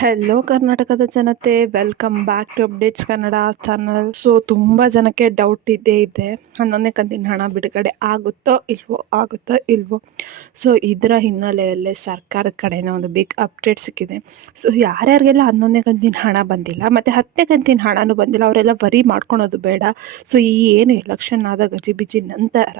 Hello ಕರ್ನಾಟಕದ ಜನತೆ, welcome back to updates Kannada channel. So ತುಂಬ ಜನಕ್ಕೆ ಡೌಟ್ ಇದ್ದೇ ಇದೆ, 11ನೇ ಕಂತಿನ ಹಣ ಬಿಡುಗಡೆ ಆಗುತ್ತೋ ಇಲ್ವೋ. ಸೊ ಇದರ ಹಿನ್ನೆಲೆಯಲ್ಲೇ ಸರ್ಕಾರದ ಕಡೆಯಿಂದ ಒಂದು ಬಿಗ್ ಅಪ್ಡೇಟ್ ಸಿಕ್ಕಿದೆ. ಸೊ ಯಾರ್ಯಾರಿಗೆಲ್ಲ 11ನೇ ಕಂತಿನ ಹಣ ಬಂದಿಲ್ಲ ಮತ್ತು 10ನೇ ಕಂತಿನ ಹಣನೂ ಬಂದಿಲ್ಲ ಅವರೆಲ್ಲ ವರಿ ಮಾಡ್ಕೊಳೋದು ಬೇಡ. ಸೊ ಈ ಏನು ಎಲೆಕ್ಷನ್ ಆದ ಗಜಿಬಿಜಿ ನಂತರ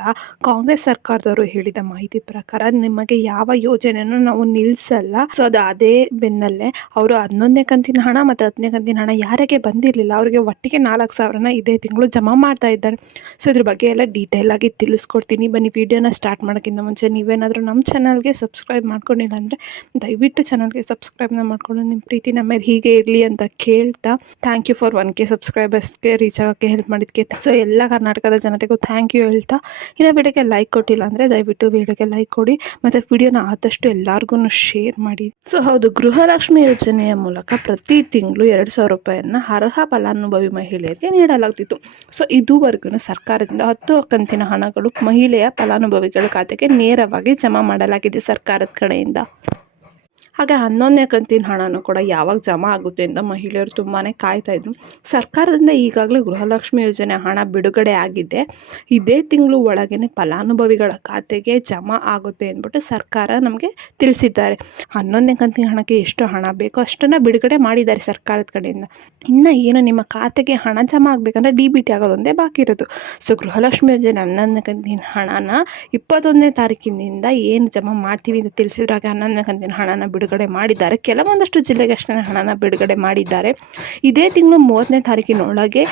ಕಾಂಗ್ರೆಸ್ ಸರ್ಕಾರದವರು ಹೇಳಿದ ಮಾಹಿತಿ ಪ್ರಕಾರ ನಿಮಗೆ ಯಾವ ಯೋಜನೆಯನ್ನು ನಾವು ನಿಲ್ಲಿಸಲ್ಲ. ಸೊ ಅದು ಅದೇ ಬೆನ್ನಲ್ಲೇ ಅವರು 11ನೇ ಕಂತಿನ ಹಣ ಮತ್ತು 10ನೇ ಕಂತಿನ ಹಣ ಯಾರಿಗೆ ಬಂದಿರಲಿಲ್ಲ ಅವರಿಗೆ ಒಟ್ಟಿಗೆ 4,000ನ ಇದೇ ತಿಂಗಳು ಜಮಾ ಮಾಡ್ತಾ ಇದ್ದಾರೆ. ಸೊ ಇದ್ರ ಬಗ್ಗೆ ಎಲ್ಲ ಡೀಟೇಲ್ ಆಗಿ ತಿಳಿಸ್ಕೊಡ್ತೀನಿ. ಬನ್ನಿ, ವಿಡಿಯೋನ ಸ್ಟಾರ್ಟ್ ಮಾಡೋಕ್ಕಿಂತ ಮುಂಚೆ ನೀವೇನಾದರೂ ನಮ್ಮ ಚಾನಲ್ಗೆ ಸಬ್ಸ್ಕ್ರೈಬ್ ಮಾಡ್ಕೊಂಡಿಲ್ಲ ಅಂದರೆ ದಯವಿಟ್ಟು ಚಾನಲ್ಗೆ ಸಬ್ಸ್ಕ್ರೈಬ್ನ ಮಾಡ್ಕೊಂಡು ನಿಮ್ಮ ಪ್ರೀತಿ ನಮ್ಮ ಮೇಲೆ ಹೀಗೆ ಇರಲಿ ಅಂತ ಕೇಳ್ತಾ, ಥ್ಯಾಂಕ್ ಯು ಫಾರ್ 1K ಸಬ್ಸ್ಕ್ರೈಬರ್ಸ್ಗೆ ರೀಚ್ ಆಗೋಕ್ಕೆ ಹೆಲ್ಪ್ ಮಾಡಿದ್ದಕ್ಕೆ. ಸೊ ಎಲ್ಲ ಕರ್ನಾಟಕದ ಜನತೆಗೂ ಥ್ಯಾಂಕ್ ಯು ಹೇಳ್ತಾ, ಇನ್ನು ವಿಡಿಯೋಗೆ ಲೈಕ್ ಕೊಟ್ಟಿಲ್ಲ ಅಂದರೆ ದಯವಿಟ್ಟು ವಿಡಿಯೋಗೆ ಲೈಕ್ ಕೊಡಿ ಮತ್ತು ವಿಡಿಯೋನ ಆದಷ್ಟು ಎಲ್ಲರಿಗೂ ಶೇರ್ ಮಾಡಿ. ಸೊ ಹೌದು, ಗೃಹಲಕ್ಷ್ಮಿ ಯೋಜನೆಯ ಮೂಲಕ ಪ್ರತಿ ತಿಂಗಳು 2,000 ರೂಪಾಯಿಯನ್ನು ಅರ್ಹ ಫಲಾನುಭವಿ ಮಹಿಳೆಯರಿಗೆ ನೀಡಲಾಗ್ತಿತ್ತು. ಸೊ ಇದುವರೆಗೂ ಸರ್ಕಾರದಿಂದ 10 ಕಂತಿನ ಹಣಗಳು ಮಹಿಳೆಯ ಫಲಾನುಭವಿಗಳ ಖಾತೆಗೆ ನೇರವಾಗಿ ಜಮಾ ಮಾಡಲಾಗಿದೆ ಸರ್ಕಾರದ ಕಡೆಯಿಂದ. ಹಾಗೆ 11ನೇ ಕಂತಿನ ಹಣನೂ ಕೂಡ ಯಾವಾಗ ಜಮಾ ಆಗುತ್ತೆ ಅಂತ ಮಹಿಳೆಯರು ತುಂಬಾ ಕಾಯ್ತಾ ಇದ್ರು. ಸರ್ಕಾರದಿಂದ ಈಗಾಗಲೇ ಗೃಹಲಕ್ಷ್ಮಿ ಯೋಜನೆ ಹಣ ಬಿಡುಗಡೆ ಆಗಿದೆ, ಇದೇ ತಿಂಗಳು ಒಳಗೇ ಫಲಾನುಭವಿಗಳ ಖಾತೆಗೆ ಜಮಾ ಆಗುತ್ತೆ ಅಂದ್ಬಿಟ್ಟು ಸರ್ಕಾರ ನಮಗೆ ತಿಳಿಸಿದ್ದಾರೆ. 11ನೇ ಕಂತಿನ ಹಣಕ್ಕೆ ಎಷ್ಟು ಹಣ ಬೇಕೋ ಅಷ್ಟನ್ನು ಬಿಡುಗಡೆ ಮಾಡಿದ್ದಾರೆ ಸರ್ಕಾರದ ಕಡೆಯಿಂದ. ಇನ್ನು ಏನು ನಿಮ್ಮ ಖಾತೆಗೆ ಹಣ ಜಮಾ ಆಗಬೇಕಂದ್ರೆ DBT ಆಗೋದೊಂದೇ ಬಾಕಿ ಇರೋದು. ಸೊ ಗೃಹಲಕ್ಷ್ಮಿ ಯೋಜನೆ 11ನೇ ಕಂತಿನ ಹಣನ 21ನೇ ತಾರೀಕಿನಿಂದ ಏನು ಜಮಾ ಮಾಡ್ತೀವಿ ಅಂತ ತಿಳಿಸಿದ್ರೆ, ಹಾಗೆ 11ನೇ ಕಂತಿನ ಹಣನ ಬಿಡುಗಡೆ ಮಾಡಿದ್ದಾರೆ. ಕೆಲವೊಂದಷ್ಟು ಜಿಲ್ಲೆಗೆ ಅಷ್ಟೇ ಹಣನ ಬಿಡುಗಡೆ ಮಾಡಿದ್ದಾರೆ. ಇದೇ ತಿಂಗಳು 30ನೇ ತಾರೀಕಿನೊಳಗೆ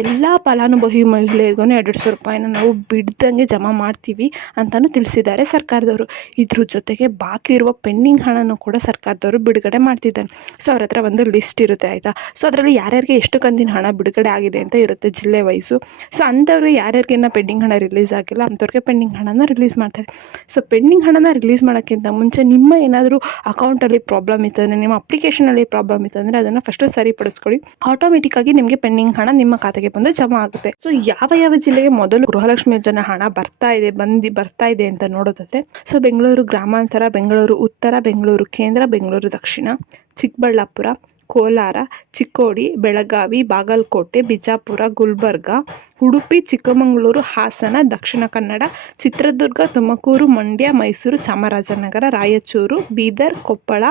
ಎಲ್ಲ ಫಲಾನುಭವಿ ಮಹಿಳೆಯರಿಗೂ 2,000 ರೂಪಾಯಿನ ನಾವು ಬಿಡ್ದಂಗೆ ಜಮಾ ಮಾಡ್ತೀವಿ ಅಂತಲೂ ತಿಳಿಸಿದ್ದಾರೆ ಸರ್ಕಾರದವರು. ಇದ್ರ ಜೊತೆಗೆ ಬಾಕಿ ಇರುವ ಪೆಂಡಿಂಗ್ ಹಣನೂ ಕೂಡ ಸರ್ಕಾರದವರು ಬಿಡುಗಡೆ ಮಾಡ್ತಿದ್ದಾರೆ. ಸೊ ಅವ್ರ ಹತ್ರ ಒಂದು ಲಿಸ್ಟ್ ಇರುತ್ತೆ, ಆಯಿತಾ. ಸೊ ಅದರಲ್ಲಿ ಯಾರ್ಯಾರಿಗೆ ಎಷ್ಟು ಕಂತಿನ ಹಣ ಬಿಡುಗಡೆ ಆಗಿದೆ ಅಂತ ಇರುತ್ತೆ ಜಿಲ್ಲೆ ವೈಸು. ಸೊ ಅಂಥವ್ರಿಗೆ ಯಾರ್ಯಾರಿಗೇನ ಪೆಂಡಿಂಗ್ ಹಣ ರಿಲೀಸ್ ಆಗಿಲ್ಲ ಅಂಥವ್ರಿಗೆ ಪೆಂಡಿಂಗ್ ಹಣನ ರಿಲೀಸ್ ಮಾಡ್ತಾರೆ. ಸೊ ಪೆಂಡಿಂಗ್ ಹಣನ ರಿಲೀಸ್ ಮಾಡೋಕ್ಕಿಂತ ಮುಂಚೆ ನಿಮ್ಮ ಏನಾದರೂ ಅಕೌಂಟಲ್ಲಿ ಪ್ರಾಬ್ಲಮ್ ಇತ್ತಂದರೆ, ನಿಮ್ಮ ಅಪ್ಲಿಕೇಶನಲ್ಲಿ ಪ್ರಾಬ್ಲಮ್ ಇತ್ತಂದರೆ ಅದನ್ನು ಫಸ್ಟು ಸರಿಪಡಿಸ್ಕೊಳ್ಳಿ. ಆಟೋಮೆಟಿಕ್ಕಾಗಿ ನಿಮಗೆ ಪೆಂಡಿಂಗ್ ಹಣ ನಿಮ್ಮ ಖಾತೆಗೆ ಬಂದು ಜಮಾ ಆಗುತ್ತೆ. ಸೊ ಯಾವ ಜಿಲ್ಲೆಗೆ ಮೊದಲು ಗೃಹಲಕ್ಷ್ಮಿ ಯೋಜನೆ ಹಣ ಬರ್ತಾ ಇದೆ ಅಂತ ನೋಡೋದಾದ್ರೆ, ಸೊ ಬೆಂಗಳೂರು ಗ್ರಾಮಾಂತರ, ಬೆಂಗಳೂರು ಉತ್ತರ, ಬೆಂಗಳೂರು ಕೇಂದ್ರ, ಬೆಂಗಳೂರು ದಕ್ಷಿಣ, ಚಿಕ್ಕಬಳ್ಳಾಪುರ, ಕೋಲಾರ, ಚಿಕ್ಕೋಡಿ, ಬೆಳಗಾವಿ, ಬಾಗಲಕೋಟೆ, ಬಿಜಾಪುರ, ಗುಲ್ಬರ್ಗ, ಉಡುಪಿ, ಚಿಕ್ಕಮಗಳೂರು, ಹಾಸನ, ದಕ್ಷಿಣ ಕನ್ನಡ, ಚಿತ್ರದುರ್ಗ, ತುಮಕೂರು, ಮಂಡ್ಯ, ಮೈಸೂರು, ಚಾಮರಾಜನಗರ, ರಾಯಚೂರು, ಬೀದರ್, ಕೊಪ್ಪಳ,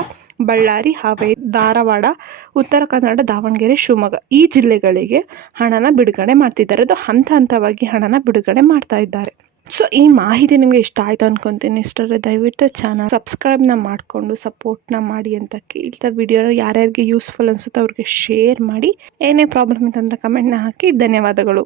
ಬಳ್ಳಾರಿ, ಹಾವೇರಿ, ಧಾರವಾಡ, ಉತ್ತರ ಕನ್ನಡ, ದಾವಣಗೆರೆ, ಶಿವಮೊಗ್ಗ ಈ ಜಿಲ್ಲೆಗಳಿಗೆ ಹಣನ ಬಿಡುಗಡೆ ಮಾಡ್ತಿದ್ದಾರೆ. ಅದು ಹಂತವಾಗಿ ಹಣನ ಬಿಡುಗಡೆ ಮಾಡ್ತಾ ಇದ್ದಾರೆ. ಸೊ ಈ ಮಾಹಿತಿ ನಿಮಗೆ ಇಷ್ಟ ಆಯಿತು ಅನ್ಕೊತೀನಿ. ಇಷ್ಟರೇ ದಯವಿಟ್ಟು ಚಾನಲ್ ಸಬ್ಸ್ಕ್ರೈಬ್ನ ಮಾಡಿಕೊಂಡು ಸಪೋರ್ಟ್ನ ಮಾಡಿ ಅಂತ ಕೇಳ್ತಾ, ವಿಡಿಯೋನ ಯಾರ್ಯಾರಿಗೆ ಯೂಸ್ಫುಲ್ ಅನಿಸುತ್ತೋ ಅವ್ರಿಗೆ ಶೇರ್ ಮಾಡಿ. ಏನೇ ಪ್ರಾಬ್ಲಮ್ ಇತ್ತಂದರೆ ಕಮೆಂಟ್ನ ಹಾಕಿ. ಧನ್ಯವಾದಗಳು.